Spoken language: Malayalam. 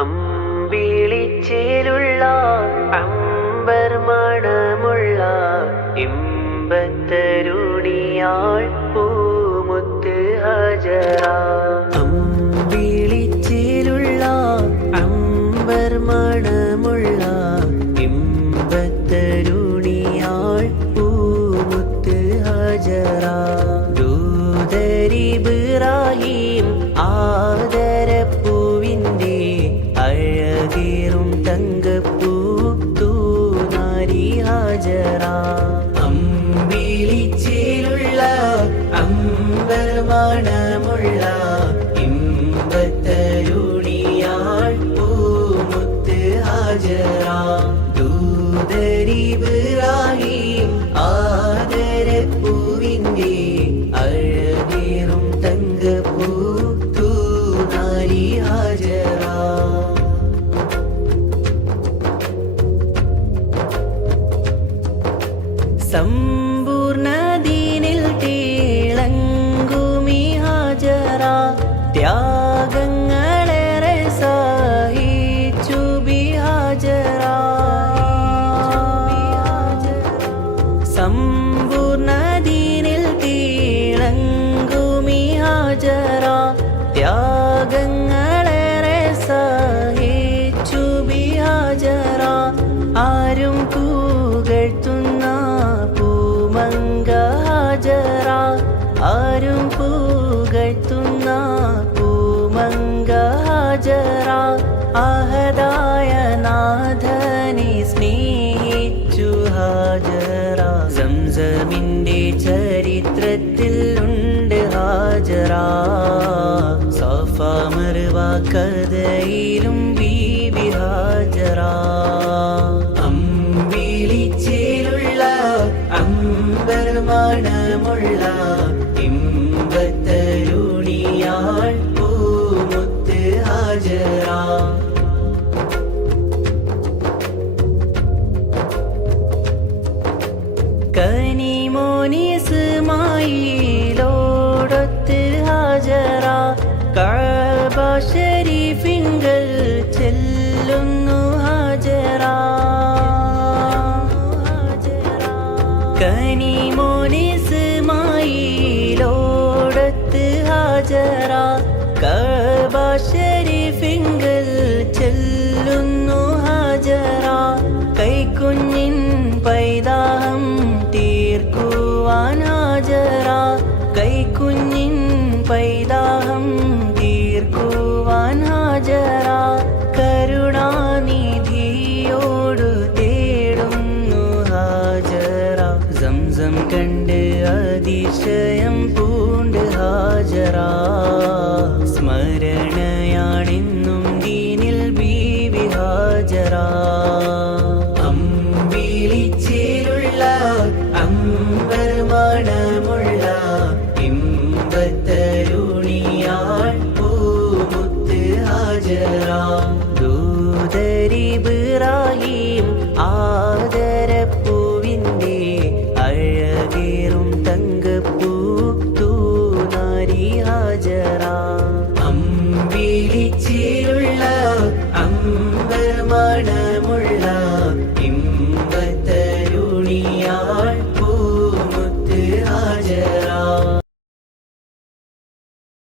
അമ്പിളിച്ചേലുള്ള അമ്പർ മണമുള്ള ഇമ്പത്തരുണിയാൾ പൂമുത്ത് ഹജറ. അമ്പിളിച്ചേലുള്ള അമ്പർ മണമുള്ള ഇമ്പത്തരുണിയാൾ പൂമുത്ത് ഹജറ. ദൂതരിബ്രാഹിം ആദരപ്പൂവിൻ്റെ അഴകേറും തങ്കപ്പൂ തൂനാരി ഹാജറ. അമ്പിളിച്ചേലുള്ള അമ്പർ മണമുള്ള ഇമ്പത്തരുണിയാൾ പൂമുത്ത് ഹാജറ. ദൂതരിബ്രാഹിം ആദരപ്പൂവിൻ്റെ അഴകേറും തങ്കപ്പൂ തൂനാരി ഹാജറ. സമ്പൂർണ്ണ ദീനിൽ തിളങ്ങുമി ഹാജറ. ത്യാഗങ്ങളേറെ സഹിച്ചു ബി ഹാജറ. സമ്പൂർണ്ണ ദീനിൽ തിളങ്ങുമി ഹാജറ. ത്യാഗങ്ങളേറെ സഹിച്ചു ബി ഹാജറ. ആരും പുകഴ്ത്തുന്ന പൂമങ്ക ഹാജറ. ആരും പുകഴ്ത്തുന്ന പൂമങ്ക ഹാജറ. അഹദായ നാഥനെ സ്നേഹിച്ചു ഹാജറ. സംസമിൻ്റെ ചരിത്രത്തിൽ ഉണ്ട് ഹാജറ. സഫ മർവ കഥയിലും ബീബി ഹാജറ. അമ്പിളിച്ചേലുള്ള അമ്പർ മണമുള്ള ഇമ്പത്തരുണിയാൾ പൂമുത്ത് ഹാജറ. കനിമോനി ഇസ്മായിലോടൊത്ത് ഹാജറ. കഅബ ശരീഫിങ്കൽ ചെല്ലുന്നു ഹാജറ. കനിമോനി ഇസ്മായിലോടൊത്ത് ഹാജറ. കഅബ ശരീഫിങ്കൽ ചെല്ലുന്നു ഹാജറ. കൈക്കുഞ്ഞിൻ പൈതാഹം തീർക്കുവാൻ ഹാജറ. കൈക്കുഞ്ഞിൻ പൈതാഹം തീർക്കുവാൻ ഹാജറ. കരുണാനിധിയോടു തേടുന്നു ഹാജറ. സംസം കണ്ട് അതിശയം പൂണ്ട് ഹാജറ. സ്മരണയാണെന്നും ദീനിൽ ബീബി ഹാജറ. അമ്പിളിച്ചേലുള്ള അമ്പർ മണമുള്ള ഇമ്പത്തരുണിയാൾ പൂമുത്ത് ഹാജറ. ദൂതരി